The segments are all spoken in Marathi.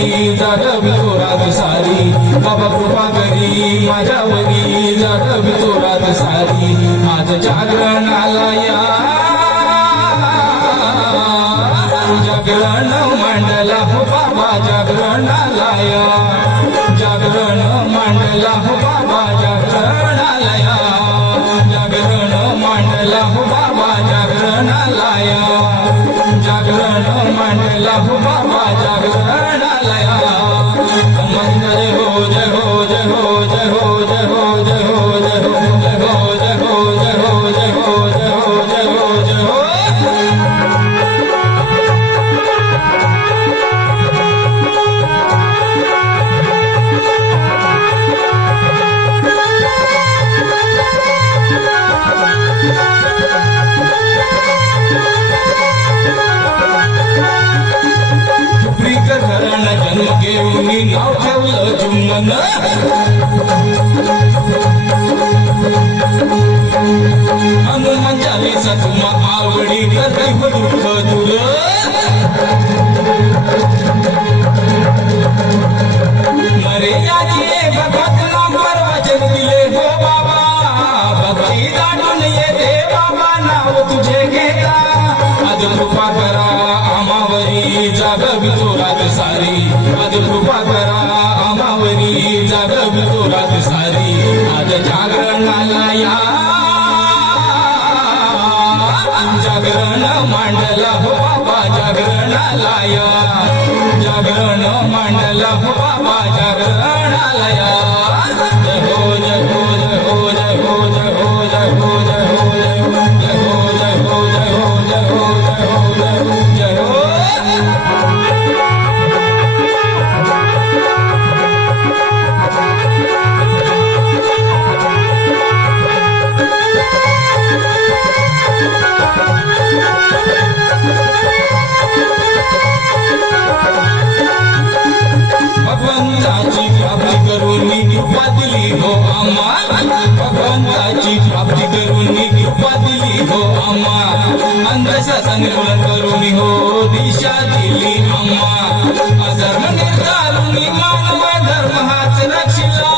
माझ्यावरी जागवी जोरात सारी बाबा कृपा करी माझ्यावरी जागवी जोरात सारी आज जागरणाला या जागरण मांडला हो बाबा जागरणाला या जागरण मांडला हो बाबा जागरणाला या जागरण मांडला हो बाबा जागरणाला या जागरण मांडला हो बाबा जागरणाला या जय हो जय हो जय हो जय हो जय हो जय हो जय हो जय हो जय हो जय हो जय हो जय हो जय हो जय हो जन्म घेऊन मी नाव ठेवलं जुम्मन हनुमान चालीसा तुम्हा आवडी करते हो दुःख दूर मरे यादी भगत नाम पर वचन दिले हो बाबा भक्ती दाटून येते बाबा नाव तुझे घेता आज कृपा करा आमावरी जागवी जोरात सारी आज कृपा करा आमावरी जागवी जोरात सारी आज जागरणाला या जागरण मांडला हो बाबा जागरणाला या जागरण मांडला हो बाबा जागरणाला या जय हो जय हो जय हो जय हो जय हो जय हो जय हो जय हो जय हो जय हो जय हो जय हो जय हो जय हो भगवंताची प्राप्ती करून मी कृपा दिली हो आम्हा भगवंताची प्राप्ती करून मी कृपा दिली हो आम्हा अंधश्रद्धा निर्मूलन करून हो दिशा दिली आम्हा अधर्म निर्धारून मानव धर्म हाच रक्षिला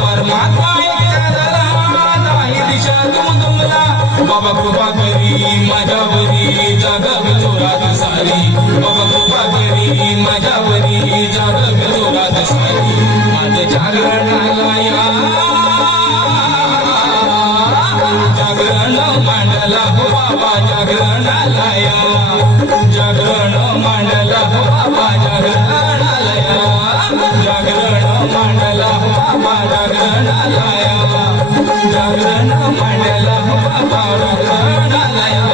परमात्मा एकटा झाला नाही दिशा दुमदुमला बाबा कृपा करी माझ्यावरी जागवी जोरात सारी बाबा कृपा करी माझ्यावरी जागवी जोरात सारी आज जागरणाला या जागरण मांडला हो बाबा जागरणाला या जागरण मांडला हो बाबा जागरणाला या जागरण मांडला हो बाबा जागरणाला या जागरण मांडला हो बाबा जागरणाला या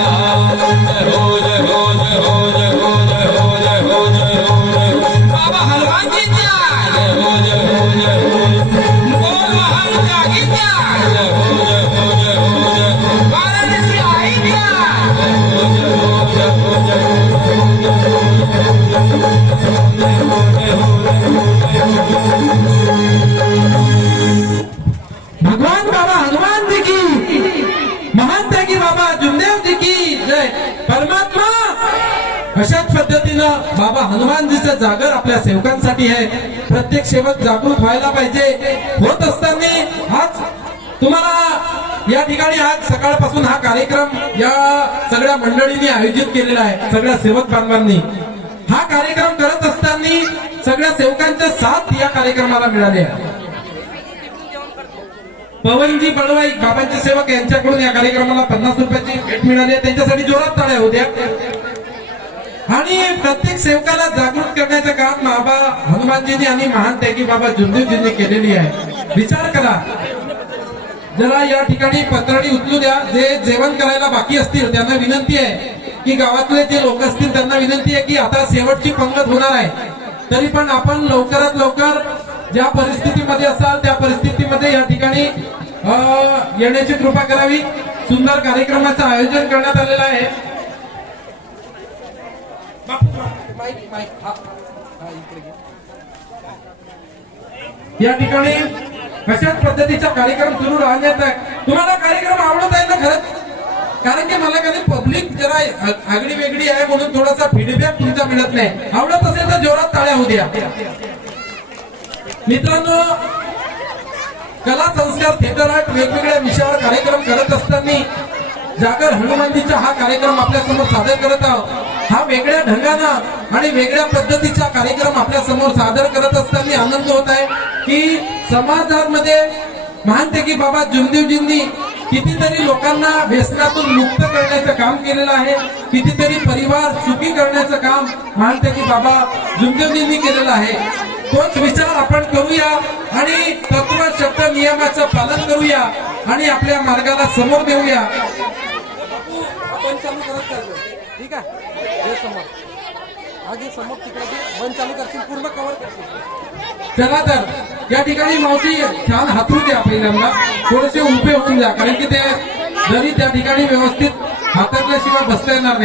जय हो जय हो जय हो जय हो जय हो जय हो जय हो जय हो बाबा हनुमानजीच्या जय हो जय हो जय हो बोल महान जागीच्या जय हो जय हो जय हो जय हो वाराणसी आईच्या जय हो जय हो जय हो जय हो जय हो जय हो भगवान बाबा हनुमान जी की महान त्यागी बाबा जुमदेव जी की जय परमात्मा अशाच पद्धतीनं बाबा हनुमानजीचं जागर आपल्या सेवकांसाठी आहे प्रत्येक सेवक जागृत व्हायला पाहिजे होत असताना आज तुम्हाला या ठिकाणी आज सकाळपासून हा कार्यक्रम या सगळ्या मंडळींनी आयोजित केलेला आहे सगळ्या सेवक बांधवांनी हा कार्यक्रम करत असताना सगळ्या सेवकांचा साथ या कार्यक्रमाला मिळाले आहे पवनजी बळवाई बाबांचे सेवक यांच्याकडून या कार्यक्रमाला 50 रुपयाची भेट मिळाली आहे त्यांच्यासाठी जोरात टाळ्या होत्या आणि प्रत्येक सेवकाला जागृत करण्याचं काम बाबा हनुमानजींनी आणि महान त्यागी बाबा जुमदेवजींनी केलेली आहे विचार करा जरा या ठिकाणी पत्रणी उचलू द्या जे जेवण करायला बाकी असतील त्यांना विनंती आहे की गावातले जे लोक असतील त्यांना विनंती आहे की आता शेवटची पंगत होणार आहे तरी पण आपण लवकरात लवकर ज्या परिस्थितीमध्ये असाल त्या परिस्थितीमध्ये या ठिकाणी येण्याची कृपा करावी सुंदर कार्यक्रमाचं आयोजन करण्यात आलेलं आहे या ठिकाणी अशाच पद्धतीचा कार्यक्रम सुरू राहण्यात आहे तुम्हाला कार्यक्रम आवडत आहे ना खरंच कारण की मला कधी पब्लिक जरा आगळी वेगळी आहे म्हणून थोडासा फीडबॅक तुमचा मिळत नाही. आवडत असेल तर जोरात टाळ्या होऊ द्या. मित्रांनो, कला संस्कार थिएटर आर्ट वेगवेगळ्या विषयावर कार्यक्रम करत असताना जागर हनुमानजीचा हा कार्यक्रम आपल्या समोर सादर करत आहोत. हा वेगळ्या ढंगानं आणि वेगळ्या पद्धतीचा कार्यक्रम आपल्या समोर सादर करत असताना आनंद होत आहे की समाजामध्ये महानतेकी बाबा जुमदेवजींनी कितीतरी लोकांना व्यसनातून मुक्त करण्याचं काम केलेलं आहे. कितीतरी परिवार सुखी करण्याचं काम महानतेकी बाबा जुमदेवजींनी केलेलं आहे. तोच विचार आपण करूया आणि तत्व शब्द नियमाचं पालन करूया आणि आपल्या मार्गाला समोर नेऊया. आपण चालू करत करतो. ठीक आहे, हे समोर आधी समोर तिकडे बंद चालू करतील, पूर्ण कव्हर करतील. चला तर या ठिकाणी मावशी छान हातरू द्या पहिल्यांदा, थोडेसे उभे होऊन जा, कारण की ते जरी त्या ठिकाणी व्यवस्थित हातातल्याशिवाय बसता येणार नाही.